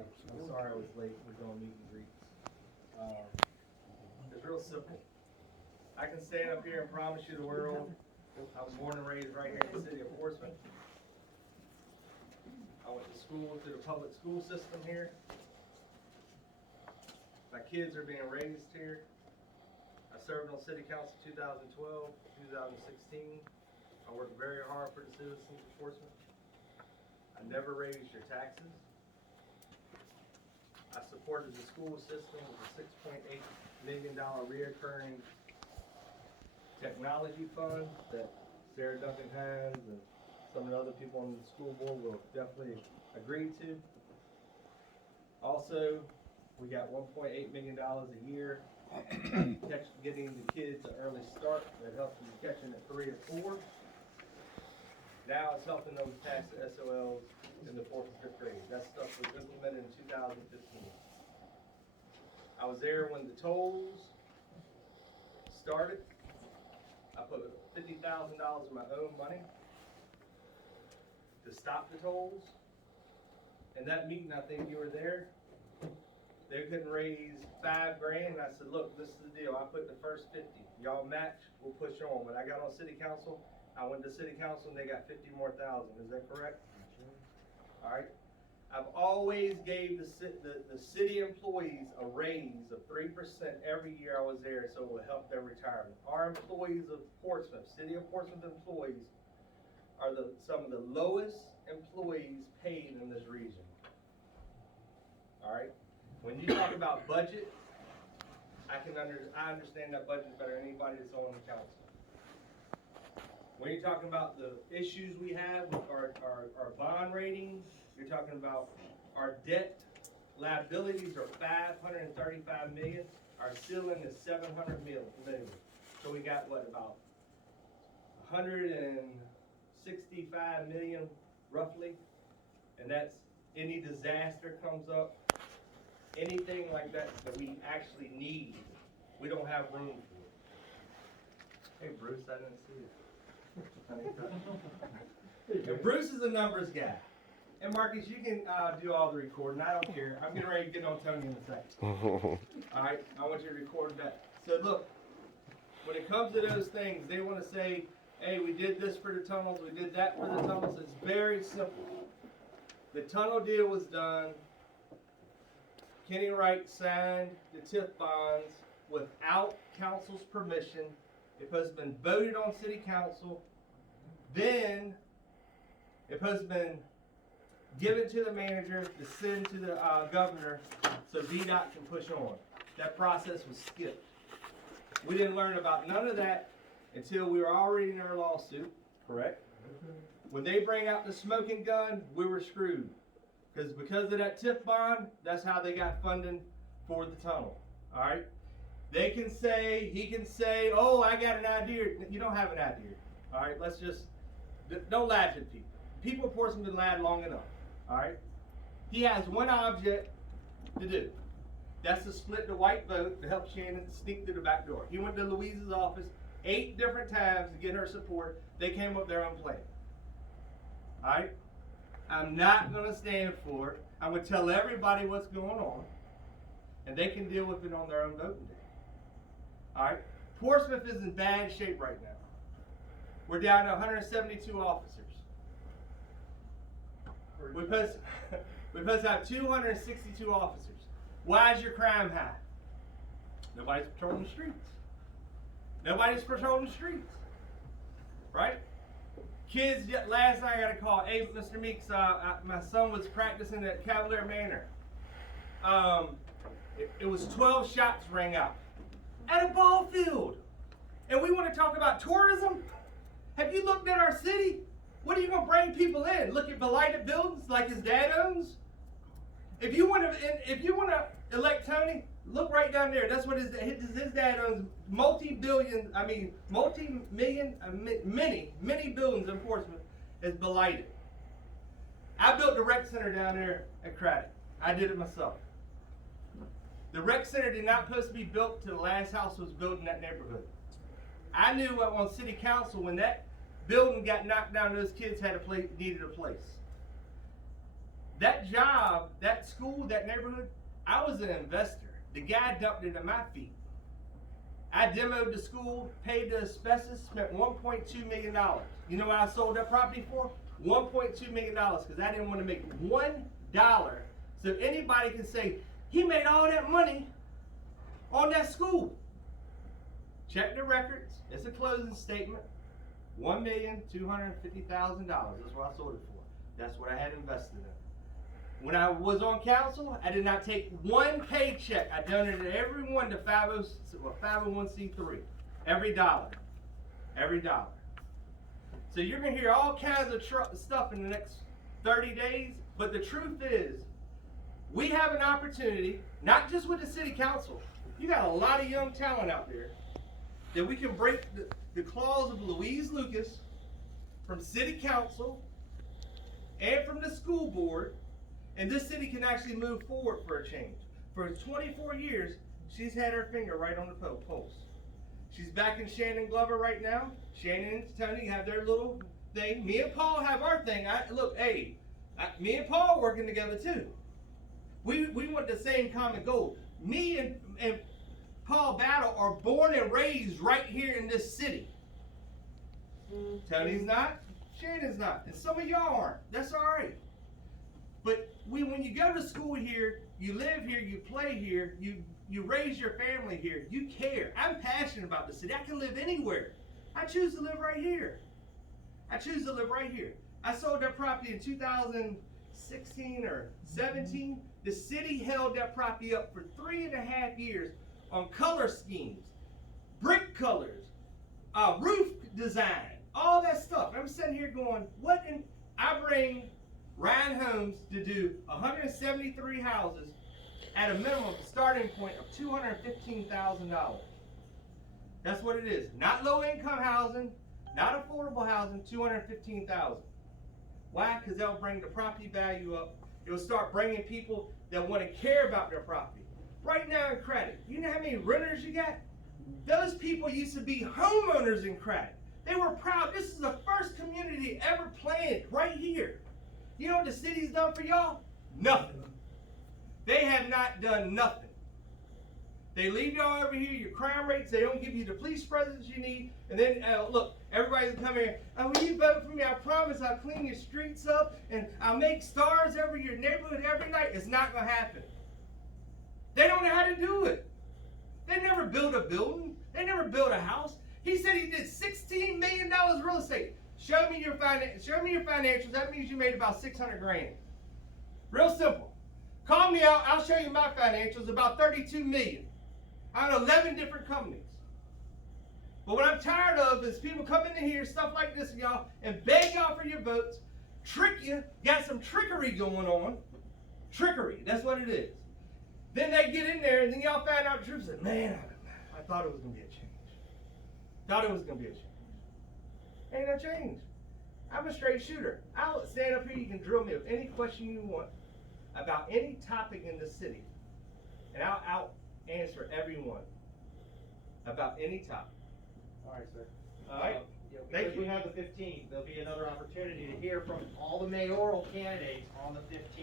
tonight. I'm sorry I was late. We're doing meet and greets. It's real simple. I can stand up here and promise you the world. I was born and raised right here in the city of Portsmouth. I went to school through the public school system here. My kids are being raised here. I served on city council 2012, 2016. I worked very hard for the citizens of Portsmouth. I never raised your taxes. I supported the school system with a $6.8 million reoccurring technology fund that Sarah Duncan has and some of the other people on the school board will definitely agree to. Also, we got $1.8 million a year getting the kids an early start that helps them catching at 3 or 4. Now it's helping them pass the SOLs in the 4th and 5th grade. That stuff was implemented in 2015. I was there when the tolls started. I put $50,000 of my own money to stop the tolls. In that meeting, I think you were there. They couldn't raise $5 grand. And I said, look, this is the deal. I put the first 50. Y'all match, we'll push on. When I got on city council, I went to city council and they got 50 more thousand. Is that correct? All right. I've always gave the city employees a raise of 3% every year I was there, so it will help their retirement. Our employees of Portsmouth, city of Portsmouth employees, are some of the lowest employees paid in this region. All right. When you talk about budget, I understand that budget better than anybody that's on the council. When you're talking about the issues we have with our bond ratings, you're talking about our debt liabilities are $535 million. Our ceiling is $700 million. So we got what, about $165 million roughly, and that's any disaster comes up, anything like that that we actually need, we don't have room for. Hey Bruce, I didn't see you. And Bruce is a numbers guy. And Marcus, you can do all the recording. I don't care. I'm getting ready to get on Tony in a second. All right, I want you to record that. So look, when it comes to those things, they want to say, hey, we did this for the tunnels, we did that for the tunnels. It's very simple. The tunnel deal was done. Kenny Wright signed the TIF bonds without council's permission. It has been voted on city council. Then it has been given to the manager to send to the governor so VDOT can push on. That process was skipped. We didn't learn about none of that until we were already in our lawsuit, correct? When they bring out the smoking gun, we were screwed. Because of that TIF bond, that's how they got funding for the tunnel, all right? They can say, he can say, oh, I got an idea. You don't have an idea, all right? Let's just, don't laugh at people. People in Portsmouth have been lied long enough, all right? He has one object to do. That's to split the white vote to help Shannon sneak through the back door. He went to Louise's office 8 different times to get her support. They came up with their own plan, all right? I'm not going to stand for it. I'm going to tell everybody what's going on, and they can deal with it on their own voting day. All right? Portsmouth is in bad shape right now. We're down to 172 officers. We supposed to have 262 officers. Why is your crime high? Nobody's patrolling the streets. Nobody's patrolling the streets. Right? Kids, last night I got a call. Hey, Mr. Meeks, my son was practicing at Cavalier Manor. It was 12 shots rang out at a ball field. And we want to talk about tourism? Have you looked at our city? What are you going to bring people in? Look at blighted buildings like his dad owns? If you want to elect Tony, look right down there. That's what his dad owns. Many buildings in Portsmouth is blighted. I built the rec center down there at Craddock. I did it myself. The rec center did not supposed to be built till the last house was built in that neighborhood. I knew on city council when that building got knocked down, those kids needed a place. That job, that school, that neighborhood, I was an investor. The guy dumped it at my feet. I demoed the school, paid the asbestos, spent $1.2 million. You know what I sold that property for? $1.2 million, because I didn't want to make $1. So anybody can say, he made all that money on that school. Check the records. It's a closing statement. $1,250,000. That's what I sold it for. That's what I had invested in. When I was on council, I did not take one paycheck. I donated every one to 501c3. Every dollar. Every dollar. So you're going to hear all kinds of stuff in the next 30 days. But the truth is, we have an opportunity, not just with the city council. You got a lot of young talent out there that we can break the claws of Louise Lucas from city council and from the school board, and this city can actually move forward for a change. For 24 years, she's had her finger right on the pulse. She's backing Shannon Glover right now. Shannon and Tony have their little thing. Me and Paul have our thing. Me and Paul are working together too. We want the same common goal. Me and Paul Battle are born and raised right here in this city. Tony's not, Shannon's not, and some of y'all aren't. That's all right. But when you go to school here, you live here, you play here, you raise your family here, you care. I'm passionate about the city. I can live anywhere. I choose to live right here. I choose to live right here. I sold that property in 2016 or 17. The city held that property up for 3.5 years on color schemes, brick colors, roof design, all that stuff. I'm sitting here going, I bring Ryan Homes to do 173 houses at a minimum starting point of $215,000. That's what it is. Not low income housing, not affordable housing, $215,000. Why? Because that'll bring the property value up. It'll start bringing people that want to care about their property. Right now in Craddock, you know how many renters you got? Those people used to be homeowners in Craddock. They were proud. This is the first community ever planted right here. You know what the city's done for y'all? Nothing. They have not done nothing. They leave y'all over here, your crime rates, they don't give you the police presence you need, and then, look, everybody's coming here, will you vote for me? I promise I'll clean your streets up, and I'll make stars over your neighborhood every night. It's not going to happen. They don't know how to do it. They never built a building. They never built a house. He said he did $16 million real estate. Show me your financials. That means you made about $600,000. Real simple. Call me out. I'll show you my financials. About $32 million. I own 11 different companies. But what I'm tired of is people coming in here, stuff like this, y'all, and beg y'all for your votes, trick you, got some trickery going on. Trickery. That's what it is. Then they get in there, and then y'all find out the truth. Say, man, I thought it was going to be a change. Thought it was going to be a change. Ain't no change. I'm a straight shooter. I'll stand up here. You can drill me with any question you want about any topic in the city. And I'll answer everyone about any topic. All right, sir. All right. Because Thank you. we have the 15th, there'll be another opportunity to hear from all the mayoral candidates on the 15th.